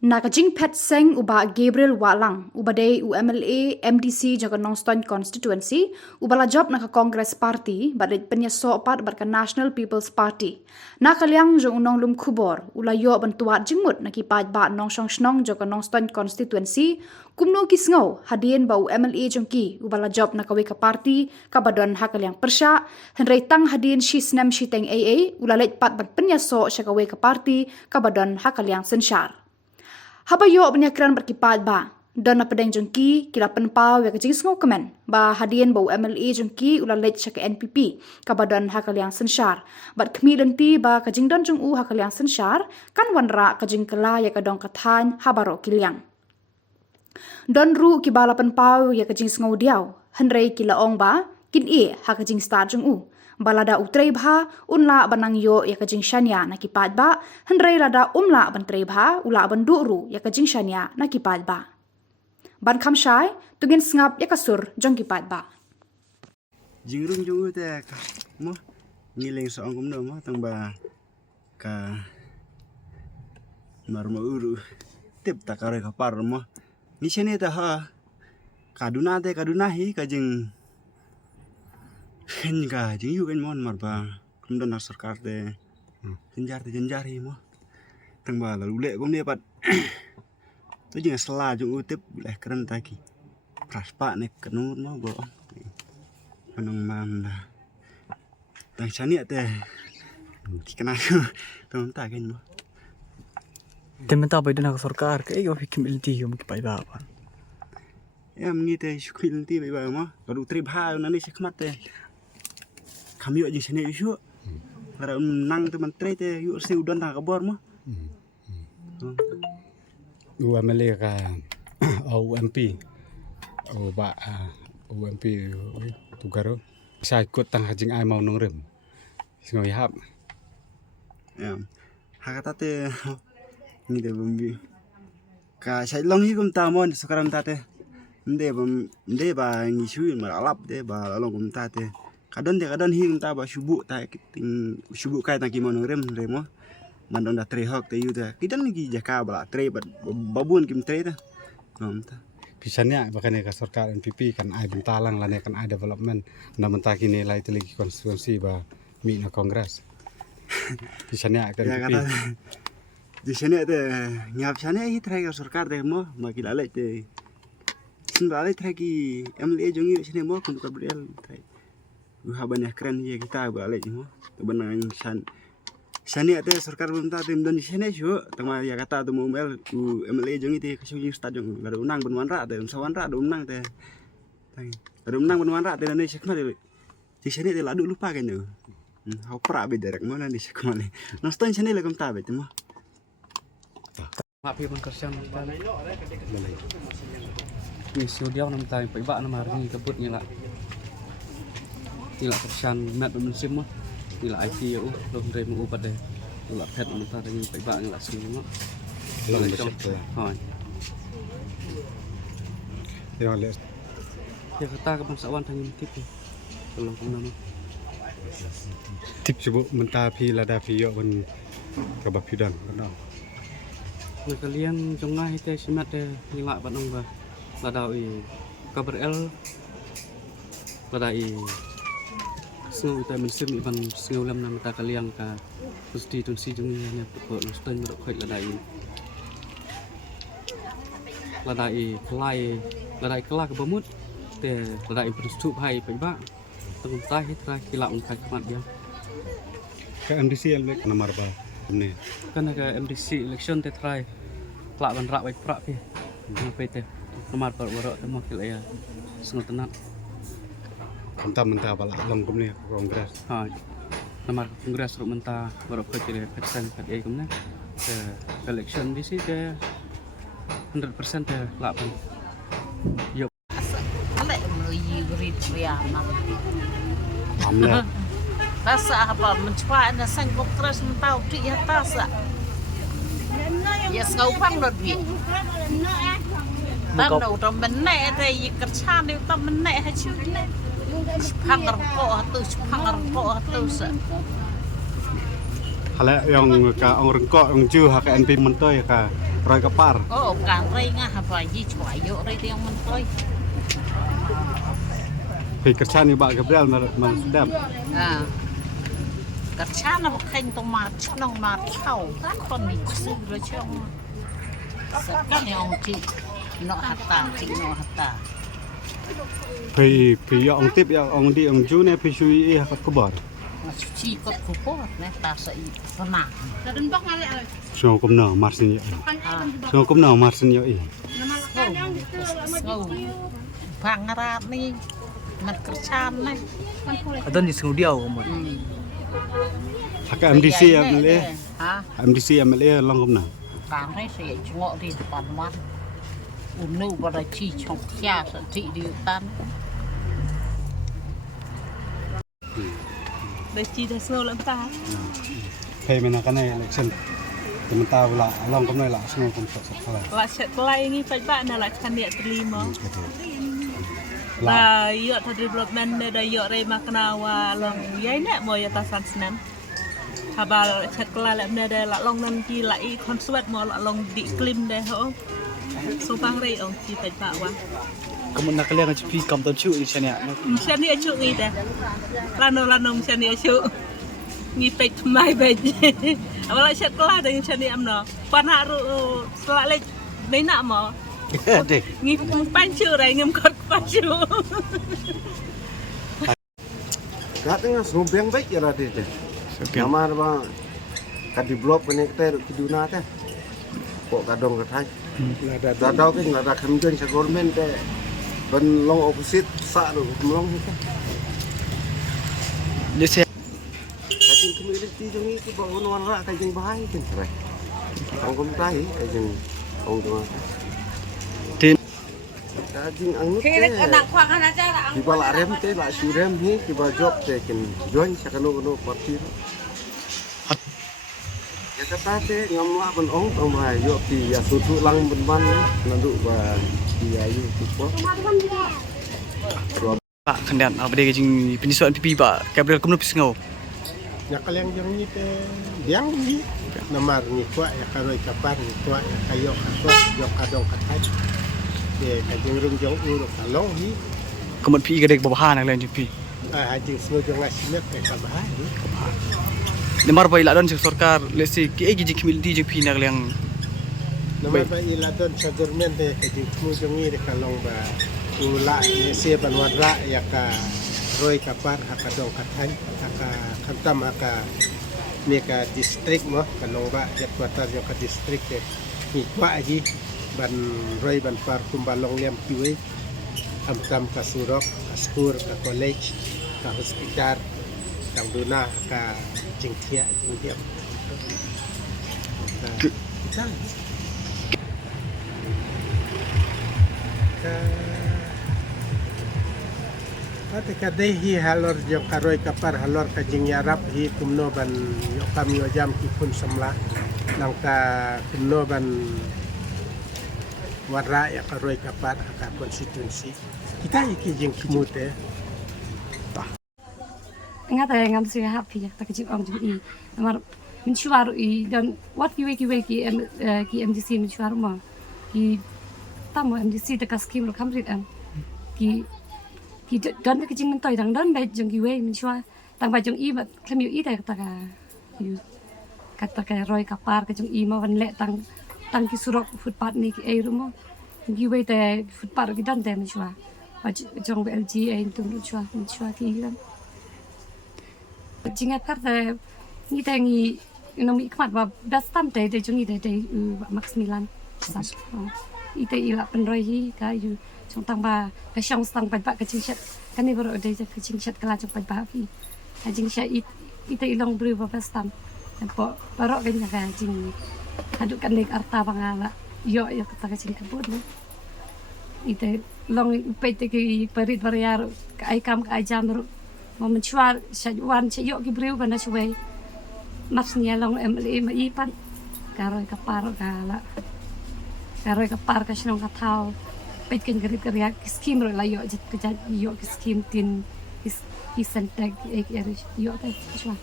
Nakajing Pet Seng uba Gabriel Walang, uba day UMLA MDC jaga Nongstoin constituency, uba la job naka Congress Party, badet penyeso pat barka National People's Party. Nakaliang jong unong lum kubor, ula yo bantuat jingmut nakipad ba Nongshong Shnong jaga Nongstoin constituency, kumno kisngaw hadien ba UMLA jongki, uba la job naka Weka Party, kabadon hakaliang persya, henrei tang hadien shisnem shiteng AA, ula let pat ban penyeso syaka Weka Party, kabadon hakaliang sensyar. Habayo penyakran berkipad ba don na pedeng jengki kila penpau ya kajing sngau kemen ba hadien bau MLA jengki ula lech ke NPP kabadon hakaliang sensyar bat kemi lenti ba kajing don jeng u hakaliang sensyar kan wanra kajing kela ya kadong kathan habaro kiliang don ru ki bala penpau ya kajing sngau diau henrei kila ong ba kin e hakajing star jeng u balada utrei bha unla banang yo ya kajing shanya nakipad ba henrei lada umla bantrei bha ula bandu ru ya kajing shanya nakipad ba ban khamshai tugin sngap ya kasur jongkipad ba jingrung jungu te mo ngileng soong kumno mo tang ba ka marmo uru tip takare ka par mo ni sene ta ha kaduna hi kajing Hingga jing yu kan mon marba kumdan sarkar te jenjar hi mo tang ba la lule kom ne pat to jing sela jung utip leh keren taki praspa ne kenur mo go manong manda tang chani te dikena tong ta kan mo Temen tahu itu nak sarkar ke iyo hikim ilti yum kipai ba ya mengite syukil ti ba mo kalau trip ha nani sikmat te kami aja sini isu, karena nang teman trade te yuk si udan tak kabar mah. UMLA ka UMP, ba UMP tugaro. Saya ikut tang hajing ai mau nongrem. Singo yap. Ya, hakata te ni de bumbi. Ka saya long hi kum tamon sekarang tate. Nde ba ngisu maralap de ba long kum tate. Kadang hi ta ba subuh ta subuh kai ta kimono remo mandong da trehok te yuta kidan lagi jaka bala tre babun kim tre ta ta Pisannya bahkan ka sarkar NPP kan ai bentalang lane kan ai development na menta kini lai te lagi konstituensi ba mi na kongres. Pisannya kan NPP di sini te nyap sane hi tre ka sarkar te mo makil ale te sin ale tre ki MLA jongi sini mo kun ka bel tre banyak keren ya kita balik mo benang sani ate sarkar benta tim dan di sini syu tama ya kata tu mel MLA jong itu kasih stadion ada unang benwan ra ada sawan ra ada unang te ada unang benwan ra te ne sekma di sini te ladu lupa kan yo hau pra be derek mo nan di sekma ne noston sini le kam ta be mo Mapi pun kerjaan kita misi dia nam tai pai ba nam hari kebut nyala nila kerjaan mat bermusim mah nila IT yo belum dari mau pada nila pet mentar dengan pai ba nila sini mah long besok. hai Yang lihat ya kata kebangsaan tangin tip tolong kamu nama tip sebut menta pi lada pi yo ben kabap pidan kan. Nah kalian jongah itu simat deh nila batong ba ladai KBRL ladai sengau itu mensim iban sengau lam nama tak kalian ka pasti tunsi jengnya pokok nostalgia merokok ladai kelai ke bamut te ladai berstup hai paiba tengum tahi terakhir kilap angkat kemat dia Ke MDC elek nomor ba ne. kan ke MDC election te terakhir kelak ban rak baik prak pi apa itu nomor berok temu kilaya sengau tenang Menta bala long kum ni kongres. ha nomor kongres ruk menta berok ke persen kat ai kumna ke election di sini ke 100% ke lak ban yo Lek melalui berit wiana. Amla Rasa apa mencuba na sangkok terus mentau di atas. Ya skau pang dot bi. Bang đầu trong mình nè thì kerja ni tam mình nè hay chứ nè. Phang rokok tu sa. Hala yang ka ong rengkok ong ju ha ka NP mentoi ka Roy Kapar. Oh, bukan ring apa ji cuma yuk ring yang mentoi. Pi kerjaan Pak Gabriel sedap. Ah. Kerjaan apa kain tomat, nong mat kau, kon ni kusi berjong. Sekarang yang ji no hatta, ji no hatta. Pi ông tiếp ông đi ông chú này pi chui có bọt. Chi kot kupot ne ta sai pernah. Semua kum nang marsin yo. Semua kum nang marsin yo. Pangerat ni man kerjaan ni. Adon di Saudiau kamu. Hak MDC MLA. Ha? MDC MLA long kum nang. Kan ni saya cengok di depan wan. Unu pada chi chong kia senti di hutan. Dah ci dah slow lang ta. Pay mana kan election. Sementara pula long kum nang lah semua kum sok salah. La chat kelai ni pai ba na la kan dia terlima. La yo ta development da yo re makna wa long yai nak mo ya tasan senam. Habal chat kelai la na da la long nan ki la i consuat mo la long di klim da ho. So pang re ong ci pai ba wa. Kamu nak kalian ngaji pi kam ton chu di sana. Macam ni acu ni dah. Lano macam ni acu. Ni pek mai bej. Awak chat kelai dah macam ni amno. Panak ru selak lek mai nak mo. Ni pancu rai ngem kot pancu. Katanya serumpeng baik ya radit. Nama apa? Kadi blok punya kita kiduna teh. Kok kadong ketai. Dadau kan ada kemjuan segormen teh. Ben long opposite sa lu long kita. Dia saya Kajing community jong itu bangun warna kajing bahaya kan cerai. Angkum tahi kajing ong tu. Tin. Kajing angut teh. Di bala rem teh la surem ni di job teh kan join sakano parti. Ya kata teh ngamla ben ong tong mai yo ti ya sutu lang ben ban nandu ba dia ayu tu. Pak kendan apa dia kajing penisuan pipi Pak Gabriel kamu pis ngau. Nyakal yang jong ni te biang ni namar ni tua ya karoi kapar ni tua ya kayo kaswa yo kadong katai ye kajing rung jong uru kalong ni Kamu pi gede babahan nak lain pi. hajing semua jong asimet ke kabah ni Lemar pai ladon sarkar lesi ki egi community je pi nak yang namar ba iladon sa government te kajing semua jong ni kalong ba ula ni se banwadra ya ka roi kapar hakadong katai haka kantam haka ni ka district mo kalong ba ya kuatar yo ka district te ni kwa aji ban roi ban par kumbalong liam kiwe am ka surok ka school ka college ka hospital ka duna ka jingtia kita Ate kadai hi halor jong karoi kapar halor ka jingyarap hi kumno ban yo kami jam ki pun samla nang ka kumno ban warra ya karoi kapar ka konstituensi kita iki jing kimute Ngata ngam sing happy ya tak jing om jing amar mencuaru i dan what ki ki MDC mencuaru ma ki tamu MDC de kaskim lo kamrit am ki dan ke jing mentoi dang dan bai jong ki we mencua tang bai jong i ba kemi i ta kata ka roi kapar ke jong i ma wan le tang ki surok footpath ni ki ai rumo ki we te footpath ki dan te mencua ba jong LG ai tum mencua ki dan jinga karta ni tangi nomi kmat ba dastam te de jongi de max milan sap ite ila penroi hi ka yu trong tang ba ka shong stang pa ka chinchat kan ni bro de ka chinchat kala chok pa ba fi ka chinchat ite ilong bru ba dastam po paro ka nya ka jing hadu kan nek arta bangala yo ka ka chinchat bod no ite long pe te ki parit variar ka ai kam ka ai jam ro mo mencuar sajuan sayo ki bru ba na suwe mas nya long MLA ma ipan karoi kapar kala karoi kapar ka sinong katao peken garit karya skim ro la yo jet ka yo skim tin is sentek ek erish yo ta chwa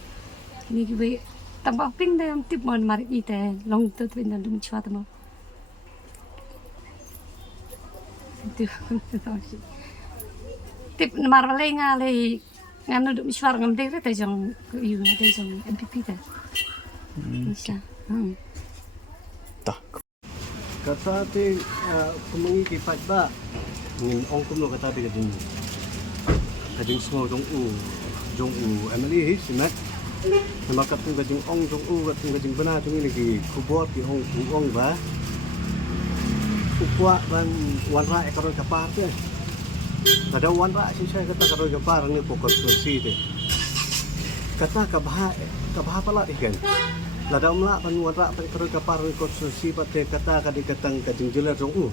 ni ki we tamba ping de tip mon mari ite long to twin dan dum chwa tamo itu. Tip nomor paling ngalih nganu duk mishwar ngamdek teh jong yu teh jong MPP teh. Bisa. Tah. Kata ti kemengi kipat ba. Ngin ong kum lo kata ti kajing semua jong u MLA simat. Nama katung kajing ong jong u katung kajing benar jong ini ki kubot ki ong ba. Ukwa ban wanra ekor kapar tu. Ada wanra sih saya kata ekor kapar ni pokok kursi tu. Kata kabah pala ikan. Lada umla ban wanra ekor kapar ni kursi pate kata kadang kajing jelas jong u.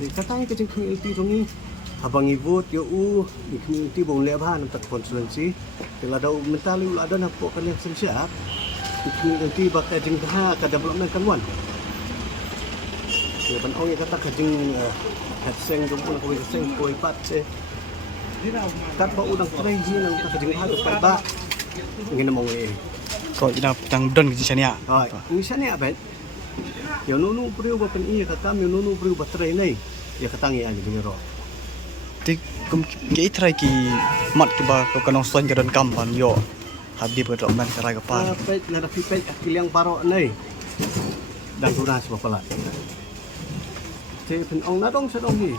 Di katanya kajing community jong ni. Habang vote yo di community bong lebahan untuk konstituensi. Kalau ada mentali ada nak pok kalian siap. Di community bakal kajing dah ke development kaluan. Ya ban ong kata kajing hatseng jong pun ko hatseng ko ipat se. Kat ba udang trai ji nang kajing ha to ba. Ngin mong Ko ina tang don ki chania. Ha, ni chania ba. Yo nunu priu ba pen i kata mi nunu priu ba trai nei. Ya katangi aja ngero. Tik kum ki try ki mat ki ba ko kanong son ka don kam ban yo. Habdi ba dok man karai ka pa. Pet na pipet akiliang paro nei. Dan guna sebab pala. Thế phần ông đã đông sẽ đông gì?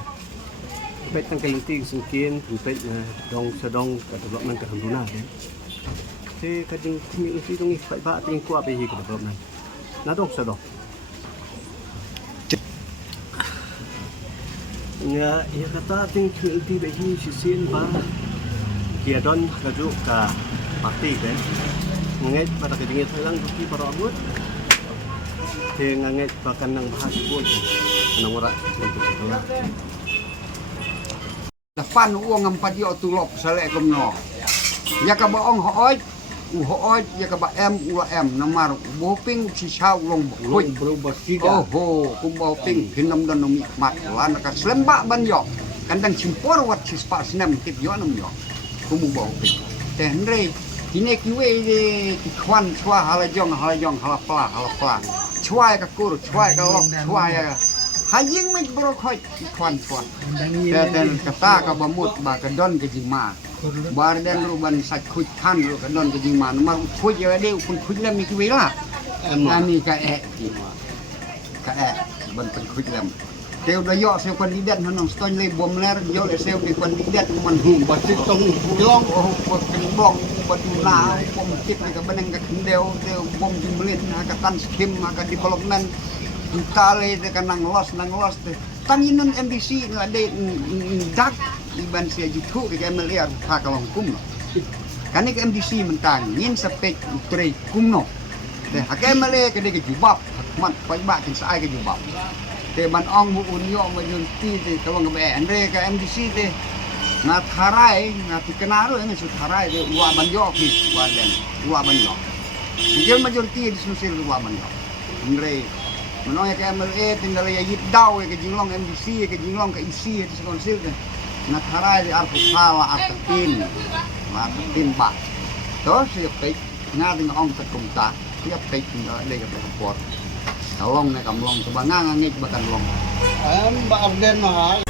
Vậy tăng cái linh tinh sinh kiến, vậy là đông sẽ đông cả tập luận năng cả hầm đủ nào đấy. Thế cái những cái đông gì phải vạ tiếng qua về gì của tập luận này, nó đông sẽ đông. Ya kata ting community be hi sisian ba kia don kaju ka parti kan ngai pada kejingan Thailand ki para amut te ngai bahkan nang bahas pun nang ora Depan uang 4 yo tu lop selek komno ya ka ba ong hooj ya ka ba em namar boping si chau long boi berubah tiga oh ku boping hinam dan nomi mat lan ka slemba ban yo kandang simpor wat si spa snem kit yo nam yo ku mu boping ten re kine kiwe ki kwan chwa hala jong hala pla chwa ka kur chwa ka lok chwa ya haying mai bro khoi kwan chwa ten kata ka ba mut ba ka don ke jima bar dan ruban sak khuj khan ru ka don ke jima ma khuj ya de kun khuj lam ki wela ani ka ban pen khuj lam teu da yo se kandidat hanong ston le bom ler yo le se ke kandidat man hu ba ti tong long ko ken bong ba tu na bom kit ka beneng ka kendeu bom jumlit ka tan skim ka development kale te kanang los te tanginan MDC ngade dak iban sia jutu ke MLR ha kalong kumno kani ke MDC mentang ngin sepek tre kumno te ha ke MLR ke de jubab mat pai ba kin sai ke jubab te ban ong mu unyo ma junti te kalong be andre ke MDC te na tharai na tikenaro ngi su tharai de wa ban yo ki wa den wa ban yo ngel majority di susil wa ban yo andre menolak ke MLA tinggal ya yidau ke jinglong MDC ke jinglong ke isi ke konsil ke nak harai di arpu sala atin ba terus siap pek ngading ong sekumta siap pek le ke port kalong ne kamlong sebangang ngik bakan long Mbak Arden mah